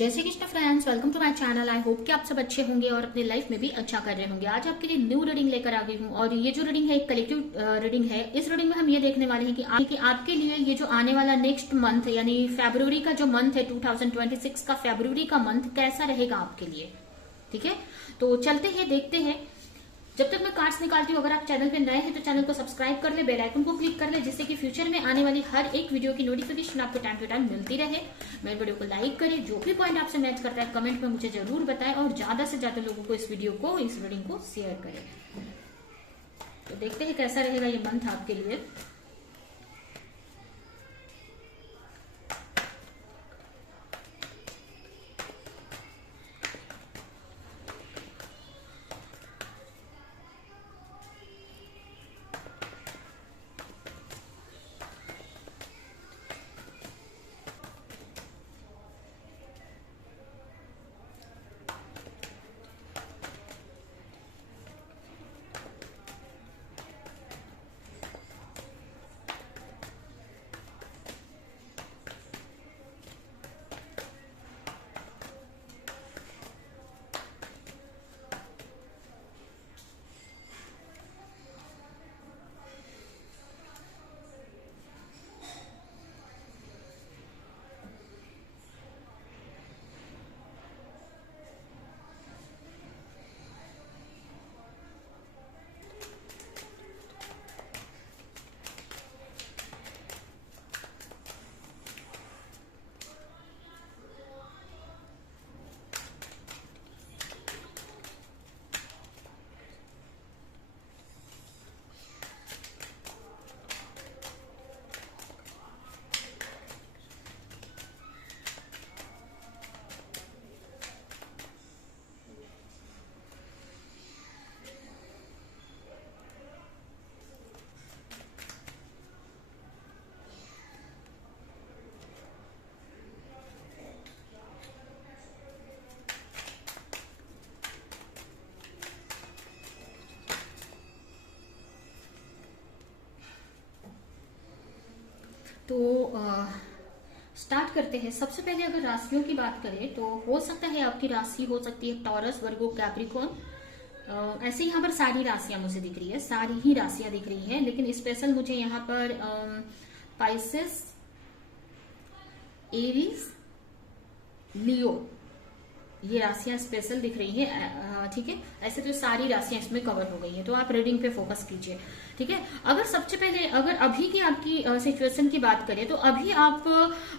जय Shri Krishna friends, welcome to my channel. I hope कि आप सब अच्छे होंगे और अपने लाइफ में भी अच्छा कर रहे होंगे। आज आपके लिए न्यू रीडिंग लेकर आ गई हूँ और ये जो रीडिंग है एक कलेक्टिव रीडिंग है। इस रीडिंग में हम ये देखने वाले हैं कि आपके लिए ये जो आने वाला नेक्स्ट मंथ यानी फरवरी का जो मंथ है 2026 का फरवरी का मंथ कैसा रहेगा आपके लिए। ठीक है, तो चलते हैं देखते हैं। जब तक मैं कार्ड्स निकालती हूँ, अगर आप चैनल पे नए हैं तो चैनल को सब्सक्राइब कर ले, बेल आइकन को क्लिक कर ले, जिससे कि फ्यूचर में आने वाली हर एक वीडियो की नोटिफिकेशन आपको टाइम टू टाइम मिलती रहे। मेरे वीडियो को लाइक करें, जो भी पॉइंट आपसे मैच करता है कमेंट में मुझे जरूर बताएं और ज्यादा से ज्यादा लोगों को इस वीडियो को, इस रीडिंग को शेयर करें। तो देखते हैं कैसा रहेगा ये मंथ आपके लिए। तो स्टार्ट करते हैं। सबसे पहले अगर राशियों की बात करें तो हो सकता है आपकी राशि हो सकती है टॉरस, वर्गो, कैप्रिकॉर्न। ऐसे यहाँ पर सारी राशियां मुझे दिख रही है, सारी ही राशियां दिख रही हैं, लेकिन स्पेशल मुझे यहाँ पर पाइसेस, एरीज, लियो ये राशियां स्पेशल दिख रही हैं। ठीक है, ऐसे तो सारी राशियां इसमें कवर हो गई हैं, तो आप रीडिंग पे फोकस कीजिए। ठीक है, अगर सबसे पहले अगर अभी की आपकी सिचुएशन की बात करें तो अभी आप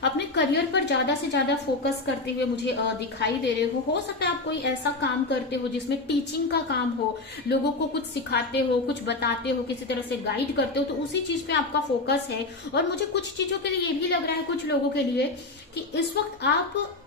अपने करियर पर ज्यादा से ज्यादा फोकस करते हुए मुझे दिखाई दे रहे हो सकता है आप कोई ऐसा काम करते हो जिसमें टीचिंग का काम हो, लोगों को कुछ सिखाते हो, कुछ बताते हो, किसी तरह से गाइड करते हो, तो उसी चीज पे आपका फोकस है। और मुझे कुछ चीजों के लिए ये भी लग रहा है, कुछ लोगों के लिए, कि इस वक्त आप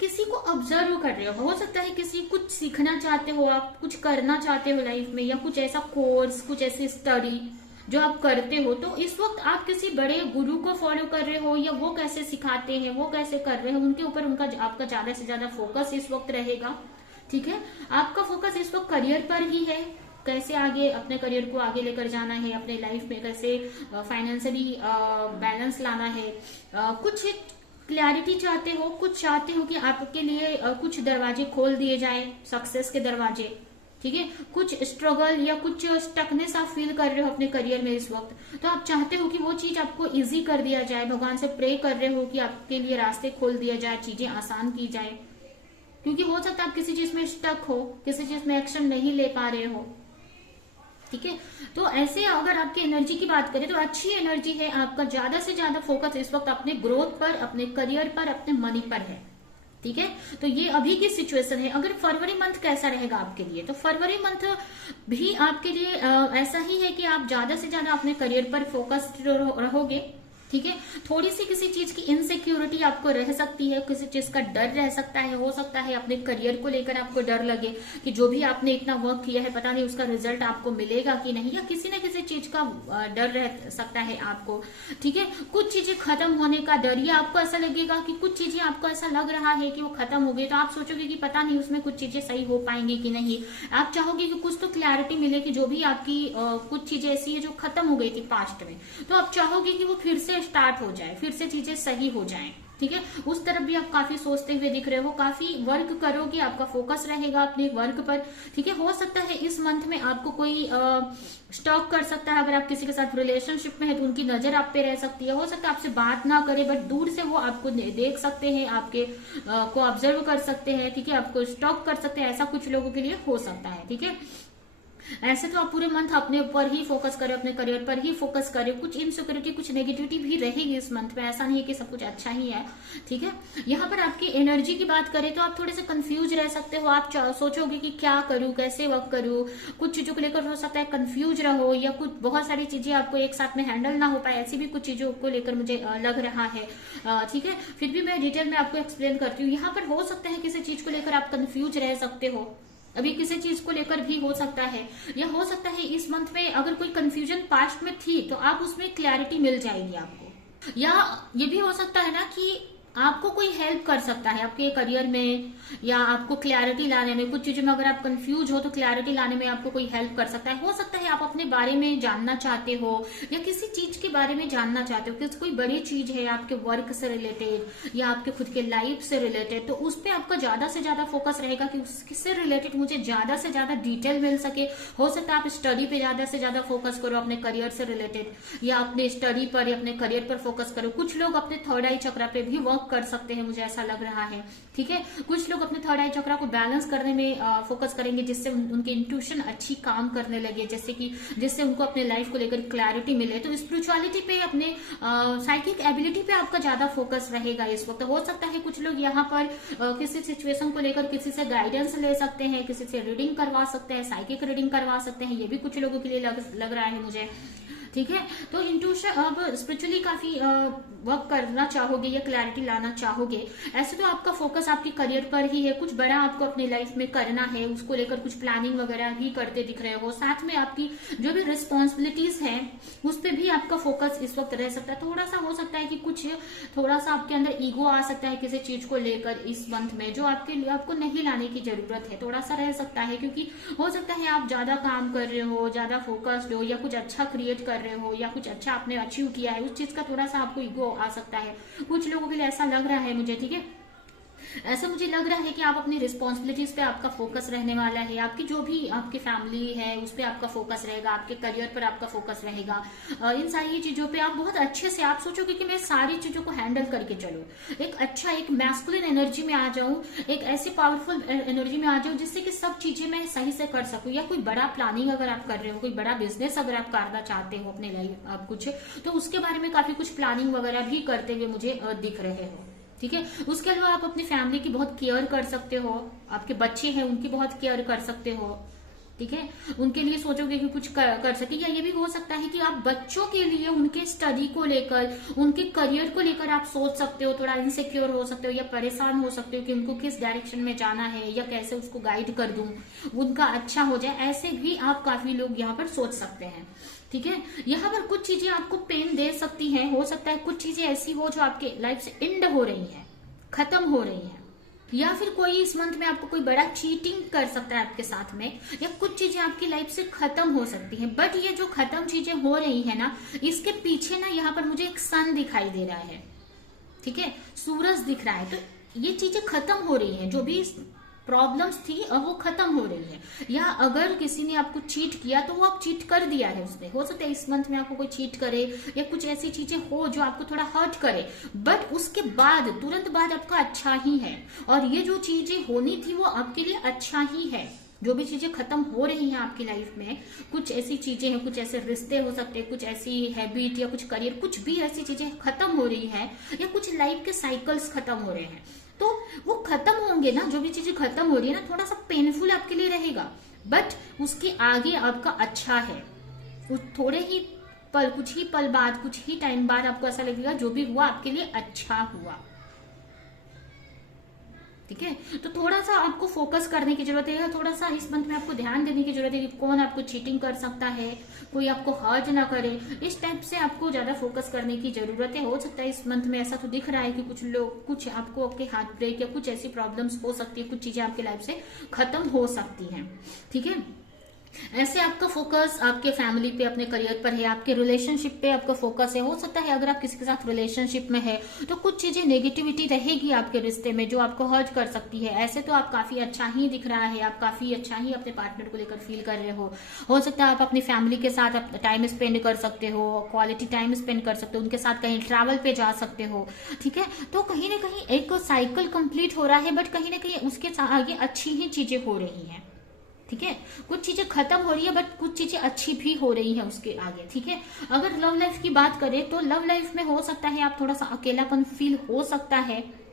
किसी को ऑब्जर्व कर रहे हो सकता है किसी कुछ सीखना चाहते हो, आप कुछ करना चाहते हो लाइफ में, या कुछ ऐसा कोर्स, कुछ ऐसी स्टडी जो आप करते हो, तो इस वक्त आप किसी बड़े गुरु को फॉलो कर रहे हो, या वो कैसे सिखाते हैं, वो कैसे कर रहे हो, उनके ऊपर उनका आपका ज्यादा से ज्यादा फोकस इस वक्त रहेगा। ठीक है, आपका फोकस इस वक्त करियर पर ही है, कैसे आगे अपने करियर को आगे लेकर जाना है, अपने लाइफ में कैसे फाइनेंशियली बैलेंस लाना है, कुछ क्लैरिटी चाहते हो, कुछ चाहते हो कि आपके लिए कुछ दरवाजे खोल दिए जाए, सक्सेस के दरवाजे। ठीक है, कुछ स्ट्रगल या कुछ स्टकनेस आप फील कर रहे हो अपने करियर में इस वक्त, तो आप चाहते हो कि वो चीज आपको इजी कर दिया जाए, भगवान से प्रे कर रहे हो कि आपके लिए रास्ते खोल दिया जाए, चीजें आसान की जाए, क्योंकि हो सकता है आप किसी चीज में स्टक हो, किसी चीज में एक्शन नहीं ले पा रहे हो। ठीक है, तो ऐसे अगर आपकी एनर्जी की बात करें तो अच्छी एनर्जी है, आपका ज्यादा से ज्यादा फोकस इस वक्त अपने ग्रोथ पर, अपने करियर पर, अपने मनी पर है। ठीक है, तो ये अभी की सिचुएशन है। अगर फरवरी मंथ कैसा रहेगा आपके लिए, तो फरवरी मंथ भी आपके लिए ऐसा ही है कि आप ज्यादा से ज्यादा अपने करियर पर फोकस रहोगे। ठीक है, थोड़ी सी किसी चीज की इनसिक्योरिटी आपको रह सकती है, किसी चीज का डर रह सकता है, हो सकता है अपने करियर को लेकर आपको डर लगे कि जो भी आपने इतना वर्क किया है पता नहीं उसका रिजल्ट आपको मिलेगा कि नहीं, या किसी न किसी चीज का डर रह सकता है आपको। ठीक है, कुछ चीजें खत्म होने का डर, या आपको ऐसा लगेगा कि कुछ चीजें आपको ऐसा लग रहा है कि वो खत्म हो गई, तो आप सोचोगे कि पता नहीं उसमें कुछ चीजें सही हो पाएंगी कि नहीं। आप चाहोगे कि कुछ तो क्लैरिटी मिले कि जो भी आपकी कुछ चीजें ऐसी है जो खत्म हो गई थी पास्ट में, तो आप चाहोगे कि वो फिर से स्टार्ट हो जाए, फिर से चीजें सही हो जाएं। ठीक है, उस तरफ भी आप काफी सोचते हुए दिख रहे हो, काफी वर्क करोगे, आपका फोकस रहेगा अपने वर्क पर। ठीक है, हो सकता है इस मंथ में आपको कोई स्टॉक कर सकता है, अगर आप किसी के साथ रिलेशनशिप में है तो उनकी नजर आप पे रह सकती है। हो सकता है आपसे बात ना करे बट दूर से वो आपको देख सकते हैं, आपके को ऑब्जर्व कर सकते हैं। ठीक है, आपको स्टॉक कर सकते हैं, ऐसा कुछ लोगों के लिए हो सकता है। ठीक है, ऐसे तो आप पूरे मंथ अपने ऊपर ही फोकस करें, अपने करियर पर ही फोकस करें। कुछ इनसिक्योरिटी, कुछ नेगेटिविटी भी रहेगी इस मंथ में, ऐसा नहीं है कि सब कुछ अच्छा ही है। ठीक है, यहाँ पर आपकी एनर्जी की बात करें तो आप थोड़े से कंफ्यूज रह सकते हो। आप सोचोगे कि क्या करूं, कैसे वर्क करूं, कुछ चीजों को लेकर हो सकता है कंफ्यूज रहो, या कुछ बहुत सारी चीजें आपको एक साथ में हैंडल ना हो पाए, ऐसी भी कुछ चीजों को लेकर मुझे लग रहा है। ठीक है, फिर भी मैं डिटेल में आपको एक्सप्लेन करती हूँ। यहाँ पर हो सकता है किसी चीज को लेकर आप कंफ्यूज रह सकते हो, अभी किसी चीज को लेकर भी हो सकता है, या हो सकता है इस मंथ में अगर कोई कंफ्यूजन पास्ट में थी तो आप उसमें क्लैरिटी मिल जाएगी आपको। या ये भी हो सकता है ना कि आपको कोई हेल्प कर सकता है आपके करियर में, या आपको क्लैरिटी लाने में, कुछ चीजों में अगर आप कंफ्यूज हो तो क्लैरिटी लाने में आपको कोई हेल्प कर सकता है। हो सकता है आप अपने बारे में जानना चाहते हो, या किसी चीज के बारे में जानना चाहते हो, कि कोई बड़ी चीज है आपके वर्क से रिलेटेड या आपके खुद के लाइफ से रिलेटेड, तो उस पर आपका ज्यादा से ज्यादा फोकस रहेगा कि उससे रिलेटेड मुझे ज्यादा से ज्यादा डिटेल मिल सके। हो सकता है आप स्टडी पे ज्यादा से ज्यादा फोकस करो अपने करियर से रिलेटेड, या अपने स्टडी पर या अपने करियर पर फोकस करो। कुछ लोग अपने थर्ड आई चक्र पे भी वर्क कर सकते हैं, मुझे ऐसा लग रहा है। ठीक है, कुछ लोग अपने थर्ड आई चक्र को बैलेंस करने में फोकस करेंगे, जिससे उनकी इंट्यूशन अच्छी काम करने लगे, जिससे उनको अपने लाइफ को लेकर क्लैरिटी मिले। तो स्पिरिचुअलिटी पे, अपने साइकिक एबिलिटी पे आपका ज्यादा फोकस रहेगा इस वक्त। हो सकता है कुछ लोग यहाँ पर किसी सिचुएशन को लेकर किसी से गाइडेंस ले सकते हैं, किसी से रीडिंग करवा सकते हैं, साइकिक रीडिंग करवा सकते हैं, ये भी कुछ लोगों के लिए लग रहा है मुझे। ठीक है, तो इंट्यूशन, अब स्पिरिचुअली काफी वर्क करना चाहोगे या क्लैरिटी लाना चाहोगे। ऐसे तो आपका फोकस आपके करियर पर ही है, कुछ बड़ा आपको अपनी लाइफ में करना है, उसको लेकर कुछ प्लानिंग वगैरह भी करते दिख रहे हो। साथ में आपकी जो भी रिस्पॉन्सिबिलिटीज है उस पर भी आपका फोकस इस वक्त रह सकता है। थोड़ा सा हो सकता है कि थोड़ा सा आपके अंदर ईगो आ सकता है किसी चीज को लेकर इस मंथ में, जो आपके लिए आपको नहीं लाने की जरूरत है, थोड़ा सा रह सकता है। क्योंकि हो सकता है आप ज्यादा काम कर रहे हो, ज्यादा फोकस्ड हो, या कुछ अच्छा क्रिएट कर रहे हो, या कुछ अच्छा आपने अचीव किया है, उस चीज का थोड़ा सा आपको ईगो आ सकता है। कुछ लोगों के लिए ऐसा लग रहा है मुझे। ठीक है, ऐसा मुझे लग रहा है कि आप अपनी रिस्पॉन्सिबिलिटीज पे आपका फोकस रहने वाला है, आपकी जो भी आपकी फैमिली है उस पर आपका फोकस रहेगा, आपके करियर पर आपका फोकस रहेगा। इन सारी चीजों पे आप बहुत अच्छे से आप सोचोगे कि मैं सारी चीजों को हैंडल करके चलूं, एक मैस्कुलिन एनर्जी में आ जाऊं, एक ऐसी पावरफुल एनर्जी में आ जाऊं जिससे कि सब चीजें मैं सही से कर सकूं। या कोई बड़ा प्लानिंग अगर आप कर रहे हो, कोई बड़ा बिजनेस अगर आप करना चाहते हो अपने लाइफ आप कुछ, तो उसके बारे में काफी कुछ प्लानिंग वगैरह भी करते हुए मुझे दिख रहे हो। ठीक है, उसके अलावा आप अपनी फैमिली की बहुत केयर कर सकते हो, आपके बच्चे हैं उनकी बहुत केयर कर सकते हो। ठीक है, उनके लिए सोचोगे कि कुछ कर सके। या ये भी हो सकता है कि आप बच्चों के लिए उनके स्टडी को लेकर, उनके करियर को लेकर आप सोच सकते हो, थोड़ा इनसिक्योर हो सकते हो या परेशान हो सकते हो कि उनको किस डायरेक्शन में जाना है, या कैसे उसको गाइड कर दूं, उनका अच्छा हो जाए। ऐसे भी आप काफी लोग यहाँ पर सोच सकते हैं। ठीक है, यहाँ पर कुछ चीजें आपको पेन दे सकती हैं। हो सकता है कुछ चीजें ऐसी हो जो आपके लाइफ से एंड हो रही है, खत्म हो रही है, या फिर कोई इस मंथ में आपको कोई बड़ा चीटिंग कर सकता है आपके साथ में, या कुछ चीजें आपकी लाइफ से खत्म हो सकती हैं। बट ये जो खत्म चीजें हो रही है ना, इसके पीछे ना यहाँ पर मुझे एक सन दिखाई दे रहा है। ठीक है, सूरज दिख रहा है। तो ये चीजें खत्म हो रही हैं, जो भी प्रॉब्लम्स थी अब वो खत्म हो रही है। या अगर किसी ने आपको चीट किया तो वो आप चीट कर दिया है उसने। हो सकता है इस मंथ में आपको कोई चीट करे, या कुछ ऐसी चीजें हो जो आपको थोड़ा हर्ट करे, बट उसके बाद तुरंत बाद आपका अच्छा ही है। और ये जो चीजें होनी थी वो आपके लिए अच्छा ही है। जो भी चीजें खत्म हो रही हैं आपकी लाइफ में, कुछ ऐसी चीजें हैं, कुछ ऐसे रिश्ते हो सकते हैं, कुछ ऐसी हैबिट या कुछ करियर, कुछ भी ऐसी चीजें खत्म हो रही है, या कुछ लाइफ के साइकिल्स खत्म हो रहे हैं, तो वो खत्म होंगे ना। जो भी चीजें खत्म हो रही है ना, थोड़ा सा पेनफुल आपके लिए रहेगा, बट उसके आगे आपका अच्छा है। थोड़े ही पल, कुछ ही पल बाद, कुछ ही टाइम बाद आपको ऐसा लगेगा जो भी हुआ आपके लिए अच्छा हुआ। ठीक है, तो थोड़ा सा आपको फोकस करने की जरूरत है, थोड़ा सा इस मंथ में आपको ध्यान देने की जरूरत है कि कौन आपको चीटिंग कर सकता है, कोई आपको हर्ट ना करे। इस टाइप से आपको ज्यादा फोकस करने की जरूरत है। हो सकता है इस मंथ में ऐसा तो दिख रहा है कि कुछ लोग, कुछ आपको आपके हार्ट ब्रेक या कुछ ऐसी प्रॉब्लम्स हो सकती है, कुछ चीजें आपकी लाइफ से खत्म हो सकती हैं। ठीक है, ऐसे आपका फोकस आपके फैमिली पे, अपने करियर पर है, आपके रिलेशनशिप पे आपका फोकस है। हो सकता है अगर आप किसी के साथ रिलेशनशिप में है तो कुछ चीजें नेगेटिविटी रहेगी आपके रिश्ते में जो आपको हर्ट कर सकती है। ऐसे तो आप काफी अच्छा ही दिख रहा है, आप काफी अच्छा ही अपने पार्टनर को लेकर फील कर रहे हो सकता है आप अपनी फैमिली के साथ टाइम स्पेंड कर सकते हो, क्वालिटी टाइम स्पेंड कर सकते हो, उनके साथ कहीं ट्रैवल पे जा सकते हो। ठीक है, तो कहीं ना कहीं एक साइकिल कंप्लीट हो रहा है, बट कहीं ना कहीं उसके आगे अच्छी ही चीजें हो रही हैं। ठीक है, कुछ चीजें खत्म हो रही है बट कुछ चीजें अच्छी भी हो रही है उसके आगे। ठीक है, अगर लव लाइफ की बात करें तो लव लाइफ में हो सकता है आप थोड़ा सा अकेलापन फील हो सकता है।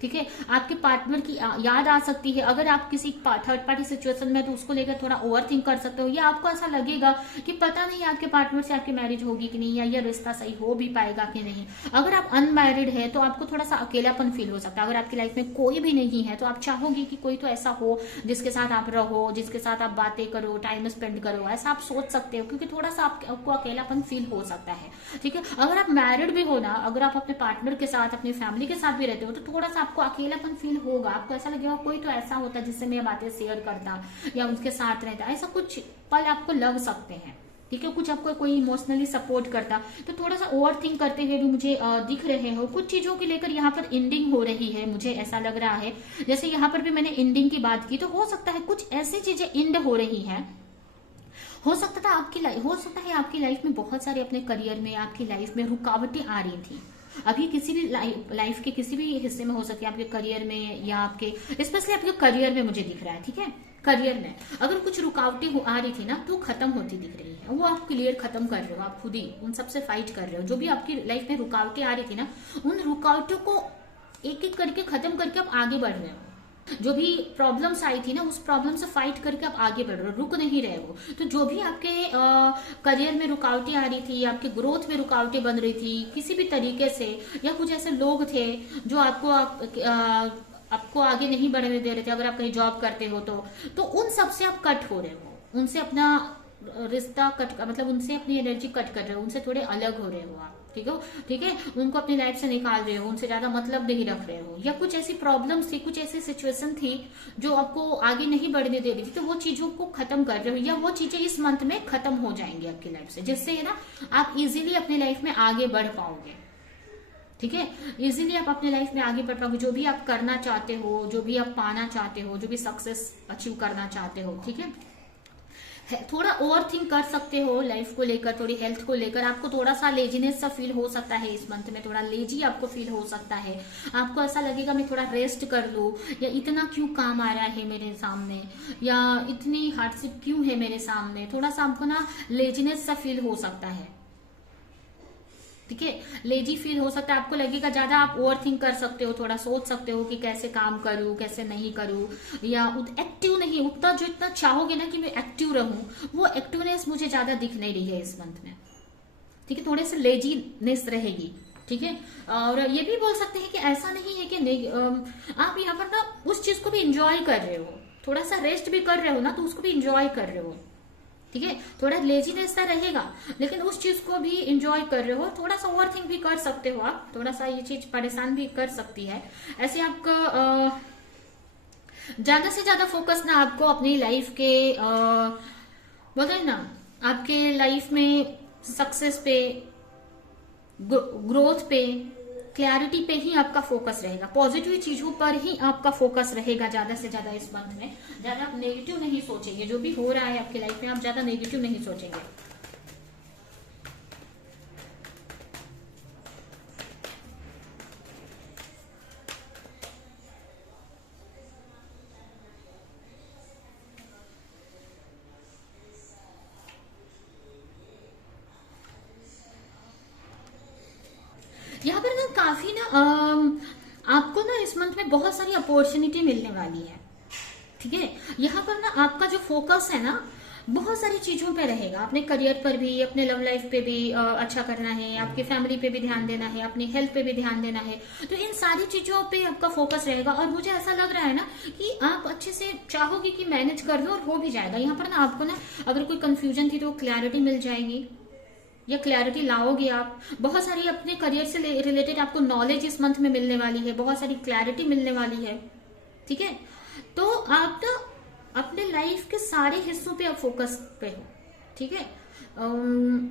ठीक है, आपके पार्टनर की याद आ सकती है। अगर आप किसी थर्ड पार्टी सिचुएशन में तो उसको लेकर थोड़ा ओवर थिंक कर सकते हो, या आपको ऐसा लगेगा कि पता नहीं आपके पार्टनर से आपकी मैरिज होगी कि नहीं, या ये रिश्ता सही हो भी पाएगा कि नहीं। अगर आप अनमैरिड है तो आपको थोड़ा सा अकेलापन फील हो सकता है। अगर आपकी लाइफ में कोई भी नहीं है तो आप चाहोगे कि कोई तो ऐसा हो जिसके साथ आप रहो, जिसके साथ आप बातें करो, टाइम स्पेंड करो, ऐसा आप सोच सकते हो, क्योंकि थोड़ा सा आपको अकेलापन फील हो सकता है। ठीक है, अगर आप मैरिड भी हो ना, अगर आप अपने पार्टनर के साथ, अपनी फैमिली के साथ भी रहते हो तो थोड़ा सा आपको अकेलापन फील होगा। आपको ऐसा लगेगा कोई तो ऐसा होता जिससे मैं बातें शेयर करता या उनके साथ रहता, ऐसा कुछ पल आपको लग सकते हैं। ठीक है, कुछ आपको कोई इमोशनली सपोर्ट करता, तो थोड़ा सा ओवर थिंक करते हुए भी मुझे दिख रहे हो। कुछ चीजों को लेकर यहाँ पर एंडिंग हो रही है, मुझे ऐसा लग रहा है। जैसे यहाँ पर भी मैंने एंडिंग की बात की, तो हो सकता है कुछ ऐसी चीजें एंड हो रही हैं। हो सकता है आपकी लाइफ में बहुत सारे, अपने करियर में, आपकी लाइफ में रुकावटें आ रही थी। अभी किसी भी लाइफ के किसी भी हिस्से में हो सकती है, आपके करियर में या आपके, स्पेशली आपके करियर में मुझे दिख रहा है। ठीक है, करियर में अगर कुछ रुकावटें आ रही थी ना तो खत्म होती दिख रही है, वो आप क्लियर खत्म कर रहे हो, आप खुद ही उन सबसे फाइट कर रहे हो। जो भी आपकी लाइफ में रुकावटें आ रही थी ना, उन रुकावटों को एक एक करके खत्म करके आप आगे बढ़ रहे हो। जो भी प्रॉब्लम्स आई थी ना, उस प्रॉब्लम से फाइट करके आप आगे बढ़ रहे हो, रुक नहीं रहे हो। तो जो भी आपके करियर में रुकावटें आ रही थी, आपके ग्रोथ में रुकावटें बन रही थी किसी भी तरीके से, या कुछ ऐसे लोग थे जो आपको आगे नहीं बढ़ने दे रहे थे, अगर आप कहीं जॉब करते हो तो उन सब से आप कट हो रहे हो, उनसे अपना रिश्ता कट, मतलब उनसे अपनी एनर्जी कट कर रहे हो, उनसे थोड़े अलग हो रहे हो आप। ठीक है, उनको अपनी लाइफ से निकाल रहे हो, उनसे ज्यादा मतलब नहीं रख रहे हो, या कुछ ऐसी प्रॉब्लम्स थी, कुछ ऐसी सिचुएशन थी जो आपको आगे नहीं बढ़ने दे रही थी, तो वो चीजों को खत्म कर रहे हो, या वो चीजें इस मंथ में खत्म हो जाएंगी आपकी लाइफ से, जिससे है ना आप इजीली अपनी लाइफ में आगे बढ़ पाओगे। ठीक है, इजीली आप अपने लाइफ में आगे बढ़ पाओगे, जो भी आप करना चाहते हो, जो भी आप पाना चाहते हो, जो भी सक्सेस अचीव करना चाहते हो। ठीक है, थोड़ा ओवर थिंक कर सकते हो लाइफ को लेकर, थोड़ी हेल्थ को लेकर आपको थोड़ा सा लेजीनेस सा फील हो सकता है इस मंथ में, थोड़ा लेजी आपको फील हो सकता है। आपको ऐसा लगेगा मैं थोड़ा रेस्ट कर लूं, या इतना क्यों काम आ रहा है मेरे सामने, या इतनी हार्डशिप क्यों है मेरे सामने, थोड़ा सा आपको ना लेजीनेस सा फील हो सकता है। ठीक है, लेजी फील हो सकता है, आपको लगेगा ज्यादा आप ओवर थिंक कर सकते हो, थोड़ा सोच सकते हो कि कैसे काम करूं, कैसे नहीं करूं, या एक्टिव नहीं, उतना जो इतना चाहोगे ना कि मैं एक्टिव रहूं, वो एक्टिवनेस मुझे ज्यादा दिख नहीं रही है इस मंथ में। ठीक है, थोड़े से लेजीनेस रहेगी। ठीक है, और ये भी बोल सकते हैं कि ऐसा नहीं है कि आप यहाँ पर ना उस चीज को भी इंजॉय कर रहे हो, थोड़ा सा रेस्ट भी कर रहे हो ना, तो उसको भी इंजॉय कर रहे हो। ठीक है, थोड़ा लेजीनेस सा रहेगा, लेकिन उस चीज को भी इंजॉय कर रहे हो। थोड़ा सा ओवर थिंक भी कर सकते हो आप, थोड़ा सा ये चीज परेशान भी कर सकती है। ऐसे आपका ज्यादा से ज्यादा फोकस ना आपको अपनी लाइफ के बोलते हैं ना, आपके लाइफ में सक्सेस पे, ग्रोथ पे, क्लैरिटी पे ही आपका फोकस रहेगा, पॉजिटिव चीजों पर ही आपका फोकस रहेगा ज्यादा से ज्यादा इस मंथ में। ज्यादा आप नेगेटिव नहीं सोचेंगे, जो भी हो रहा है आपकी लाइफ में आप ज्यादा नेगेटिव नहीं सोचेंगे। यहाँ पर ना काफी ना आपको ना इस मंथ में बहुत सारी अपॉर्चुनिटी मिलने वाली है। ठीक है, यहाँ पर ना आपका जो फोकस है ना बहुत सारी चीजों पे रहेगा, अपने करियर पर भी, अपने लव लाइफ पे भी अच्छा करना है, आपकी फैमिली पे भी ध्यान देना है, अपनी हेल्थ पे भी ध्यान देना है, तो इन सारी चीजों पे आपका फोकस रहेगा। और मुझे ऐसा लग रहा है ना कि आप अच्छे से चाहोगे कि मैनेज कर लो और हो भी जाएगा। यहाँ पर ना आपको ना अगर कोई कंफ्यूजन थी तो क्लैरिटी मिल जाएगी, या क्लैरिटी लाओगे आप। बहुत सारी अपने करियर से रिलेटेड आपको नॉलेज इस मंथ में मिलने वाली है, बहुत सारी क्लैरिटी मिलने वाली है। ठीक है, तो आप ना अपने लाइफ के सारे हिस्सों पे आप फोकस पे हो, ठीक है।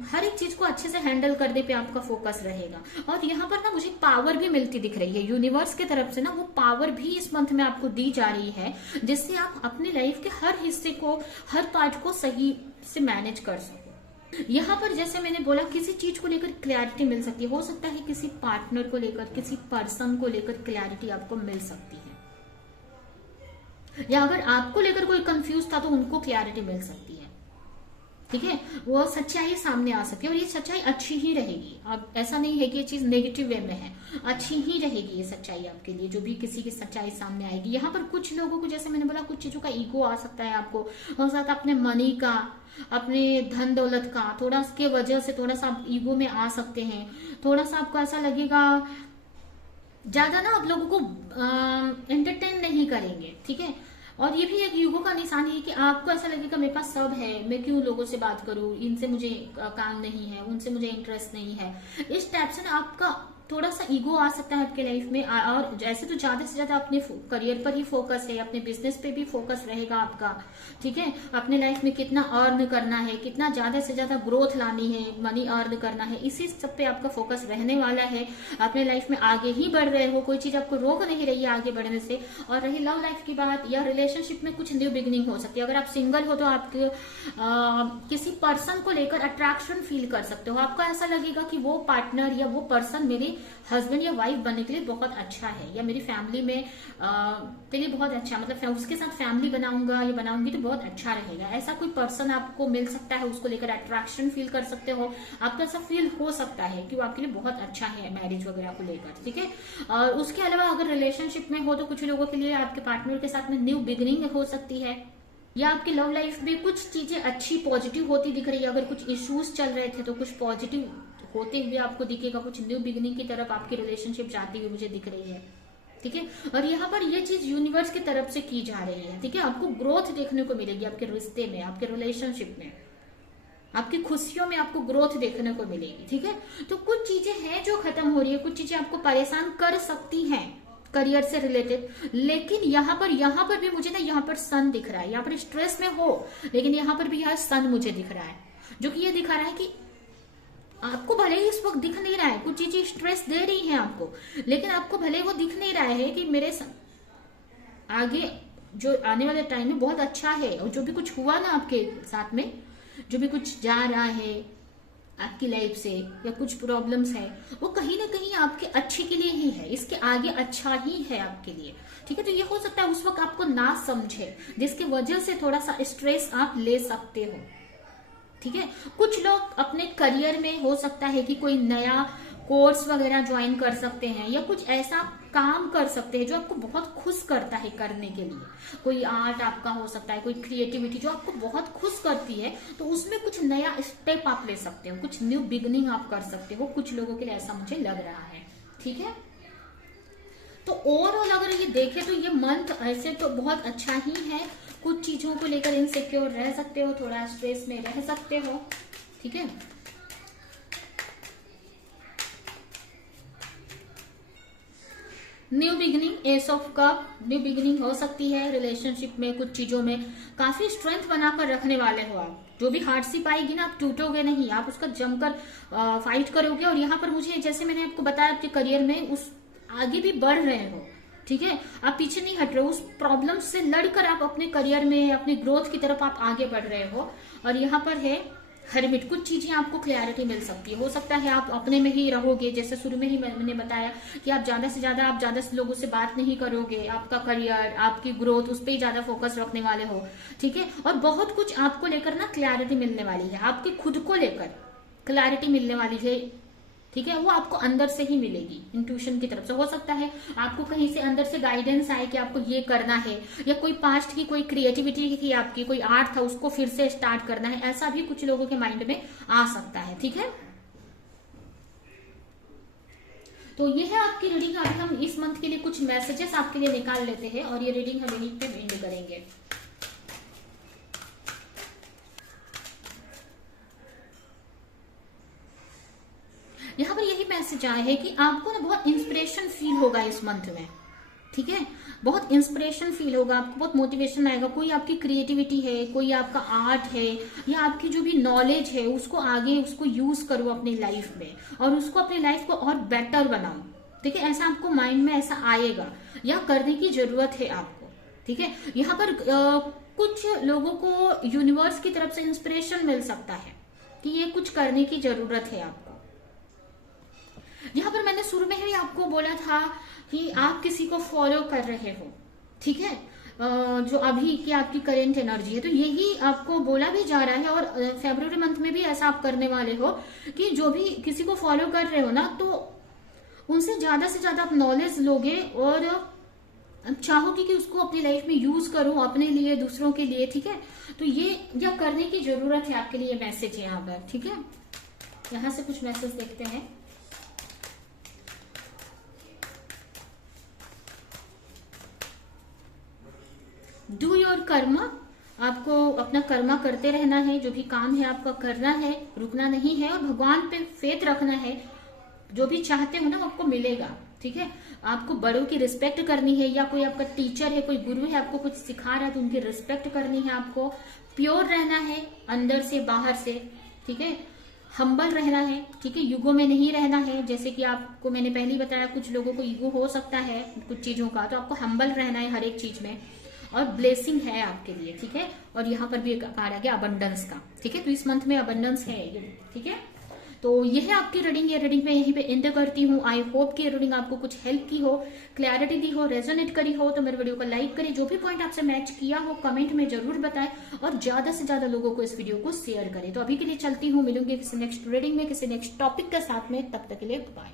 हर एक चीज को अच्छे से हैंडल करने पे आपका फोकस रहेगा। और यहाँ पर ना मुझे पावर भी मिलती दिख रही है यूनिवर्स की तरफ से ना, वो पावर भी इस मंथ में आपको दी जा रही है, जिससे आप अपने लाइफ के हर हिस्से को, हर पार्ट को सही से मैनेज कर सको। यहाँ पर जैसे मैंने बोला, किसी चीज को लेकर क्लैरिटी मिल सकती है। हो सकता है किसी पार्टनर को लेकर, किसी पर्सन को लेकर क्लैरिटी आपको मिल सकती है, या अगर आपको लेकर कोई कंफ्यूज था तो उनको क्लैरिटी मिल सकती है, ठीक है। वो सच्चाई सामने आ सकती है, और ये सच्चाई अच्छी ही रहेगी। अब ऐसा नहीं है कि ये चीज नेगेटिव वे में है, अच्छी ही रहेगी ये सच्चाई आपके लिए, जो भी किसी की सच्चाई सामने आएगी। यहाँ पर कुछ लोगों को, जैसे मैंने बोला, कुछ चीजों का ईगो आ सकता है आपको, हो सकता है अपने मनी का, अपने धन दौलत का, थोड़ा के वजह से थोड़ा सा आप ईगो में आ सकते हैं। थोड़ा सा आपको ऐसा लगेगा, ज्यादा ना आप लोगों को एंटरटेन नहीं करेंगे, ठीक है। और ये भी एक ईगो का निशान है कि आपको ऐसा लगेगा मेरे पास सब है, मैं क्यों लोगों से बात करूं, इनसे मुझे काम नहीं है, उनसे मुझे इंटरेस्ट नहीं है। इस टाइप से ना आपका थोड़ा सा ईगो आ सकता है आपके लाइफ में। और जैसे तो ज्यादा से ज्यादा अपने करियर पर ही फोकस है, अपने बिजनेस पे भी फोकस रहेगा आपका, ठीक है। अपने लाइफ में कितना अर्न करना है, कितना ज्यादा से ज्यादा ग्रोथ लानी है, मनी अर्न करना है, इसी सब पे आपका फोकस रहने वाला है। अपने लाइफ में आगे ही बढ़ रहे हो, कोई चीज आपको रोक नहीं रही है आगे बढ़ने से। और रही लव लाइफ की बात, या रिलेशनशिप में कुछ न्यू बिगिनिंग हो सकती है। अगर आप सिंगल हो तो आपके किसी पर्सन को लेकर अट्रैक्शन फील कर सकते हो। आपको ऐसा लगेगा कि वो पार्टनर या वो पर्सन मेरे हस्बैंड या वाइफ बनने के लिए बहुत अच्छा है, या मेरी फैमिली में के लिए बहुत अच्छा, मतलब उसके साथ फैमिली बनाऊंगा या बनाऊंगी तो बहुत अच्छा रहेगा। ऐसा कोई पर्सन आपको मिल सकता है, उसको लेकर अट्रैक्शन फील कर सकते हो। आपको ऐसा फील हो सकता है कि वो आपके लिए बहुत अच्छा है मैरिज वगैरह को लेकर, ठीक है। और उसके अलावा अगर रिलेशनशिप में हो तो कुछ लोगों के लिए आपके पार्टनर के साथ में न्यू बिगिनिंग हो सकती है, या आपकी लव लाइफ में कुछ चीजें अच्छी पॉजिटिव होती दिख रही है। अगर कुछ इश्यूज चल रहे थे तो कुछ पॉजिटिव होते हुए आपको दिखेगा, कुछ न्यू बिगिनिंग की तरफ आपकी रिलेशनशिप जाती हुई मुझे दिख रही है, ठीक है। और यहाँ पर ये चीज यूनिवर्स की तरफ से की जा रही है, ठीक है। आपको ग्रोथ देखने को मिलेगी आपके रिश्ते में, आपके रिलेशनशिप में, आपकी खुशियों में आपको ग्रोथ देखने को मिलेगी, ठीक है। तो कुछ चीजें हैं जो खत्म हो रही है, कुछ चीजें आपको परेशान कर सकती हैं करियर से रिलेटेड। लेकिन यहाँ पर भी मुझे ना, यहाँ पर सन दिख रहा है। यहाँ पर स्ट्रेस में हो, लेकिन यहाँ पर भी यह सन मुझे दिख रहा है, जो कि ये दिखा रहा है कि आपको भले ही इस वक्त दिख नहीं रहा है, कुछ चीजें स्ट्रेस दे रही हैं आपको, लेकिन आपको भले वो दिख नहीं रहा है कि मेरे आगे जो आने वाले टाइम में बहुत अच्छा है। और जो भी कुछ हुआ ना आपके साथ में, जो भी कुछ जा रहा है आपकी लाइफ से, या कुछ प्रॉब्लम्स है, वो कहीं ना कहीं आपके अच्छे के लिए ही है, इसके आगे अच्छा ही है आपके लिए, ठीक है। तो ये हो सकता है उस वक्त आपको ना समझे, जिसकी वजह से थोड़ा सा स्ट्रेस आप ले सकते हो, ठीक है। कुछ लोग अपने करियर में हो सकता है कि कोई नया कोर्स वगैरह ज्वाइन कर सकते हैं, या कुछ ऐसा काम कर सकते हैं जो आपको बहुत खुश करता है करने के लिए। कोई आर्ट आपका हो सकता है, कोई क्रिएटिविटी जो आपको बहुत खुश करती है, तो उसमें कुछ नया स्टेप आप ले सकते हो, कुछ न्यू बिगनिंग आप कर सकते हो। कुछ लोगों के लिए ऐसा मुझे लग रहा है, ठीक है। तो ओवरऑल अगर ये देखें तो ये मंथ ऐसे तो बहुत अच्छा ही है। कुछ चीजों को लेकर इनसिक्योर रह सकते हो, थोड़ा स्ट्रेस में रह सकते हो, ठीक है। New beginning, S of cup, new beginning हो सकती है रिलेशनशिप में। कुछ चीजों में काफी स्ट्रेंथ बनाकर रखने वाले हो आप। जो भी हार्डशिप आएगी ना, आप टूटोगे नहीं, आप उसका जमकर फाइट करोगे। और यहाँ पर मुझे, जैसे मैंने आपको बताया, आपके करियर में उस आगे भी बढ़ रहे हो, ठीक है। आप पीछे नहीं हट रहे हो, उस प्रॉब्लम से लड़कर आप अपने करियर में, अपने ग्रोथ की तरफ आप आगे बढ़ रहे हो। और यहाँ पर है हेरमिट, कुछ चीजें आपको क्लैरिटी मिल सकती है। हो सकता है आप अपने में ही रहोगे, जैसे शुरू में ही मैंने बताया कि आप ज्यादा से लोगों से बात नहीं करोगे। आपका करियर, आपकी ग्रोथ, उस पर ही ज्यादा फोकस रखने वाले हो, ठीक है। और बहुत कुछ आपको लेकर ना क्लैरिटी मिलने वाली है, आपके खुद को लेकर क्लैरिटी मिलने वाली है, ठीक है। वो आपको अंदर से ही मिलेगी, इंट्यूशन की तरफ से। हो सकता है आपको कहीं से अंदर से गाइडेंस आए कि आपको ये करना है, या कोई पास्ट की कोई क्रिएटिविटी थी आपकी, कोई आर्ट था, उसको फिर से स्टार्ट करना है। ऐसा भी कुछ लोगों के माइंड में आ सकता है, ठीक है। तो ये है आपकी रीडिंग। अभी हम इस मंथ के लिए कुछ मैसेजेस आपके लिए निकाल लेते हैं, और ये रीडिंग हम यहीं पे एंड करेंगे। यहाँ पर यही मैसेज आया है कि आपको ना बहुत इंस्पिरेशन फील होगा इस मंथ में, ठीक है, बहुत इंस्पिरेशन फील होगा आपको, बहुत मोटिवेशन आएगा। कोई आपकी क्रिएटिविटी है, कोई आपका आर्ट है, या आपकी जो भी नॉलेज है उसको आगे उसको यूज करो अपनी लाइफ में, और उसको अपनी लाइफ को और बेटर बनाओ। ठीक है, ऐसा आपको माइंड में ऐसा आएगा, या करने की जरूरत है आपको। ठीक है, यहाँ पर कुछ लोगों को यूनिवर्स की तरफ से इंस्पिरेशन मिल सकता है कि ये कुछ करने की जरूरत है आपको। यहाँ पर मैंने शुरू में ही आपको बोला था कि आप किसी को फॉलो कर रहे हो, ठीक है, जो अभी की आपकी करेंट एनर्जी है, तो यही आपको बोला भी जा रहा है। और फरवरी मंथ में भी ऐसा आप करने वाले हो कि जो भी किसी को फॉलो कर रहे हो ना, तो उनसे ज्यादा से ज्यादा आप नॉलेज लोगे और चाहोगे कि उसको अपनी लाइफ में यूज करो, अपने लिए, दूसरों के लिए। ठीक है, तो ये करने की जरूरत है आपके लिए, मैसेज है यहाँ पर। ठीक है, यहाँ से कुछ मैसेज देखते हैं। डू योर कर्मा, आपको अपना कर्मा करते रहना है, जो भी काम है आपका करना है, रुकना नहीं है, और भगवान पे फेथ रखना है। जो भी चाहते हो ना आपको मिलेगा। ठीक है, आपको बड़ों की रिस्पेक्ट करनी है, या कोई आपका टीचर है, कोई गुरु है, आपको कुछ सिखा रहा है तो उनकी रिस्पेक्ट करनी है आपको। प्योर रहना है अंदर से बाहर से। ठीक है, हम्बल रहना है। ठीक है, युगो में नहीं रहना है। जैसे कि आपको मैंने पहले ही बताया, कुछ लोगों को ईगो हो सकता है कुछ चीजों का, तो आपको हम्बल रहना है हर एक चीज में। और ब्लेसिंग है आपके लिए। ठीक है, और यहाँ पर भी एक कार्ड आ गया अबंडेंस का। ठीक है, तो इस मंथ में अबंडेंस है ये। ठीक है, तो ये है आपकी रीडिंग। ये रीडिंग मैं यहीं पे एंड करती हूँ। आई होप कि रीडिंग आपको कुछ हेल्प की हो, क्लैरिटी दी हो, रेजोनेट करी हो। तो मेरे वीडियो को लाइक करें, जो भी पॉइंट आपसे मैच किया हो कमेंट में जरूर बताएं, और ज्यादा से ज्यादा लोगों को इस वीडियो को शेयर करें। तो अभी के लिए चलती हूँ, मिलूंगी किसी नेक्स्ट रीडिंग में, किसी नेक्स्ट टॉपिक के साथ में। तब तक के लिए बाय।